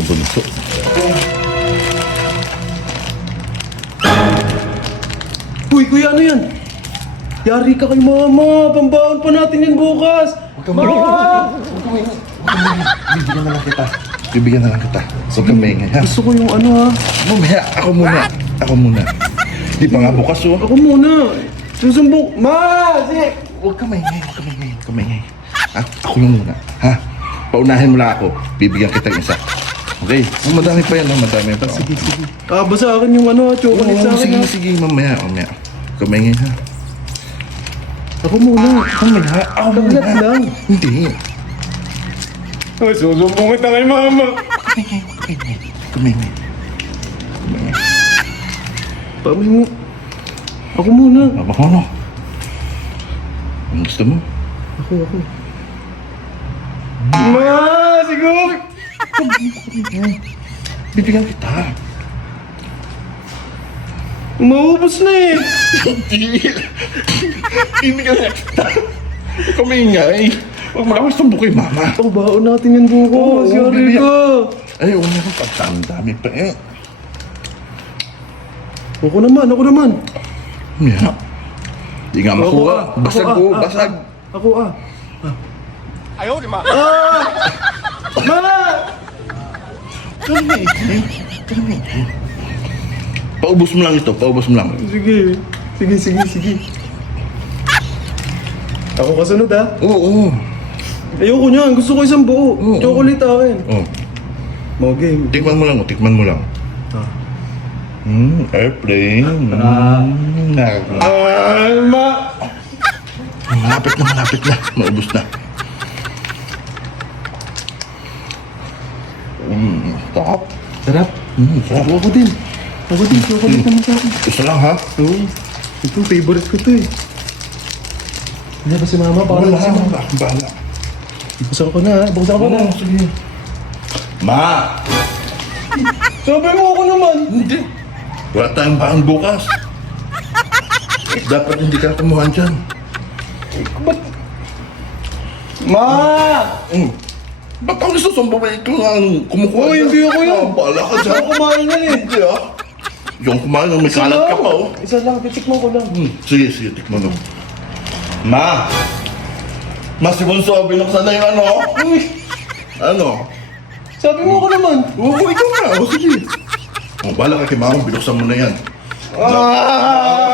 si Bunso. Uy, kuya, ano yan? Yari ka kay mama. Pambaon pa natin yan bukas. Mama! Bibigyan na lang kita. Bibigyan na lang kita. Huwag kang maingay, ha? Gusto ko yung ano, ha? Mamaya, ako muna. Ako muna. Di pa nga bukas, oh. Ako muna. Susumbong. Ma! Sige. Huwag kang maingay, huwag kang maingay, huwag kang maingay. Ha? Ako lang muna, ha? Paunahin mo lang ako. Bibigyan kita ng isa. Okay? Oh, madami pa yan, ha? Madami pa. Sige, sige. Ah, basta akin yung ano, chocolate sa akin, sige, ha? sige. Mamaya, mamaya. Huwag kang maingay, ha? Ako muna. Ako muna. Ako muna. Saglit lang. Hindi. Ay, susumbong kita kay mama. Kumaingay. Pamingo. Ako muna. Ako, ano? Ang gusto mo? Ako. Ma! Siguro! Bibigyan kita. Maubos na eh. Hindi. Bibigyan kita. Kumaingay. Huwag mo lang gusto kay mama. Oh, baon natin yan bukas. Yari bibigyan. ka. Ay, huwag na kang pagdami pa eh. Ako naman. Yeah. Di nga makuha. Basag ko, basag. Ako. Ayaw, di ma. Ma! Kami. Paubos mo lang ito, paubos mo lang. Sige. Ako kasunod, ha? Oo. Ayoko niyan. Gusto ko isang buo. Oo. Chocolate akin. Oh. Mga game. Tikman mo lang, tikman mo lang. Airplane. Ma! Malapit na. Maubos na. Top. Sarap. Sarap. Ako din. Chocolate naman sa akin. Gusto lang, ha? Oo. Ito, favorite ko to eh. Hindi ba si mama? Para Wala, si mama. bahala. Buksan ko na, ha? Buksan ko na. Sige. Ma! Sabi mo ako naman. Hindi. Wala tayong bahan bukas. Dapat hindi ka tumuhan dyan. Ma! Ba't ang nasusumbawin ko nga kumukuha Oh, hindi ako yun. Bahala ka dyan. Ako kumain yan eh. Hindi ah. Yung kumain ng may kalat ka pa oh. Isa lang, titikman ko lang. Sige, tikman mo. Ma! Si Bunso, binuksan na yung ano? Ano? Sabi mo ako naman. Oo, ikaw na. O sige. Bahala ka kay mama, binuksan mo na yan. Ah!